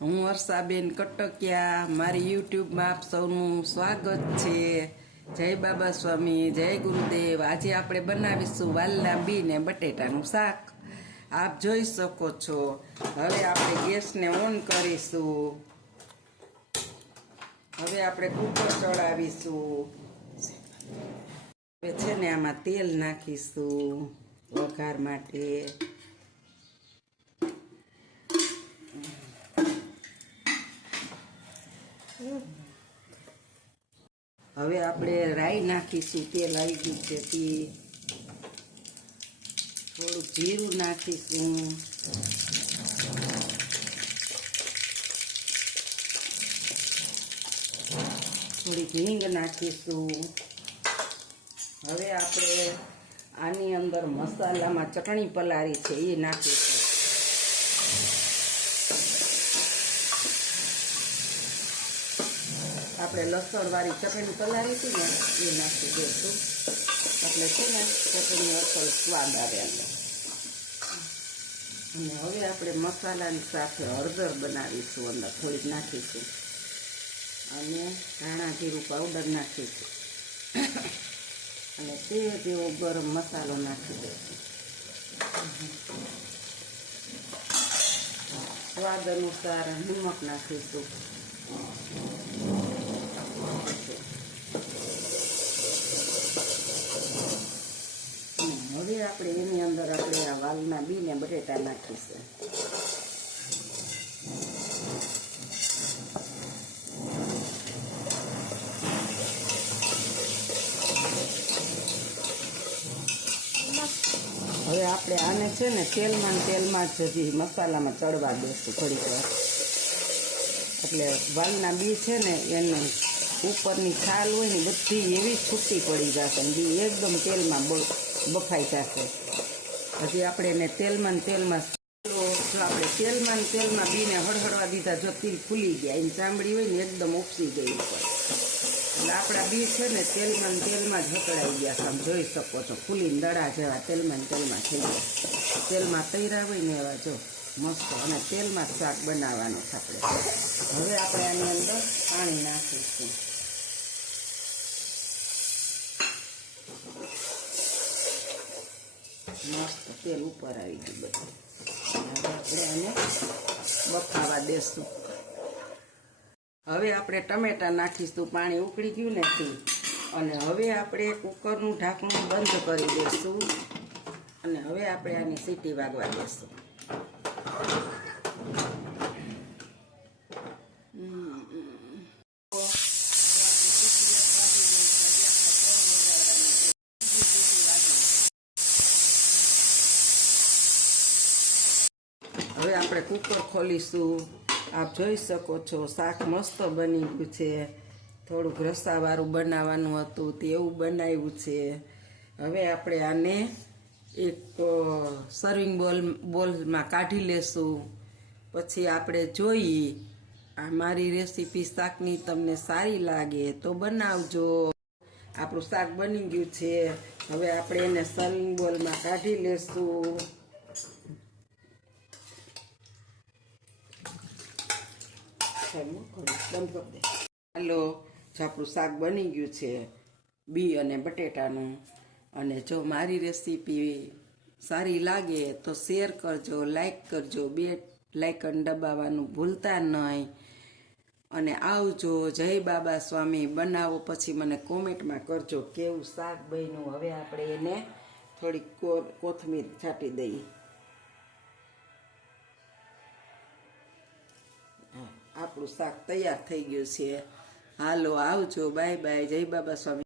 હું હર્ષાબેન કટકિયા, મારી યુટ્યુબમાં આપ સૌનું સ્વાગત છે. જય બાબા સ્વામી, જય ગુરુદેવ. આજે આપણે બનાવીશું વાલના બી ને બટેટાનું શાક. આપ જોઈ શકો છો. હવે આપણે ગેસને ઓન કરીશું. હવે આપણે કુકર ચડાવીશું. હવે છે ને આમાં તેલ નાખીશું વઘાર માટે. હવે આપણે રાઈ નાખીશું, તેલ આવી ગયું છે તે થોડુંક જીરું નાખીશું. થોડીક હિંગ નાખીશું. હવે આપણે આની અંદર મસાલામાં ચટણી પલારી છે, એ નાખીશું. આપણે લસણવાળી ચટણી પલાળી હતી ને, એ નાખી દઈશું એટલે છે ને, ચટણી અસલ સ્વાદ આવે અને હવે આપણે મસાલાની સાથે હળદર બનાવીશું અંદર, થોડીક નાખીશું. અને ધાણા જીરું પાવડર નાખીશું. અને તે જેવો ગરમ મસાલો નાખી દઈશું સ્વાદ અનુસાર નિમક નાખીશું. હવે આપણે એની અંદર આપણે આ વાલના બી ને બટેટા નાખીશું. હવે આપણે આને છે ને તેલમાં તેલમાં જ હજી મસાલામાં ચડવા દઈશું થોડીક વાર. એટલે વાલના બી છે ને એને ઉપરની છાલ હોય ને બધી એવી છૂટી પડી જશે બી એકદમ તેલમાં બફાઈ જશે. હજી આપણે એને તેલમાં તેલમાં જો આપણે તેલમાં તેલમાં બીને હળહળવા દીધા જો તીલ ફૂલી ગયા. એની ચામડી હોય ને એકદમ ઉપસી ગઈ એટલે આપણા બી છે ને તેલમાં તેલમાં જ હકડાઈ ગયા છે. આમ જોઈ શકો છો, ફૂલીને દડા જેવા તેલમાં તેલમાં થઈ ગયા. તેલમાં તૈરા હોય ને એવા જો મસ્ત. અને તેલમાં શાક બનાવવાનું છે આપણે. હવે આપણે આની અંદર પાણી નાખીશું. મસ્ત તેલ ઉપર આવી ગયું બધું. હવે આપણે આને બફાવા દેશું. હવે આપણે ટમેટા નાખીશું, પાણી ઉકળી ગયું નથી. અને હવે આપણે કુકરનું ઢાંકણું બંધ કરી દઈશું અને હવે આપણે આની સીટી વાગવા દઈશું હવે આપણે કુકર ખોલીશું. આપ જોઈ શકો છો, શાક મસ્ત બની ગયું છે. થોડુંક રસાવાળું બનાવવાનું હતું તેવું બનાવ્યું છે. હવે આપણે આને એક સર્વિંગ બોલ બોલમાં કાઢી લેશું. પછી આપણે જોઈ, આ મારી રેસીપી શાકની તમને સારી લાગે તો બનાવજો. આપણું શાક બની ગયું છે. હવે આપણે એને સર્વિંગ બોલમાં કાઢી લેશું. હાલો આપણું શાક બની ગયું છે, બી અને બટેટાનું. અને જો મારી રેસીપી સારી લાગે તો શેર કરજો, લાઈક કરજો, બે લાઇકન દબાવવાનું ભૂલતા નહીં અને આવજો, જય બાબા સ્વામી, બનાવો પછી મને કોમેન્ટમાં કરજો કેવું શાક બન્યું. હવે આપણે એને થોડીક કોથમીર છાંટી દઈએ. આપણું શાક તૈયાર થઈ ગયું છે. હાલો આવજો. Bye bye. જય બાબા સ્વામી.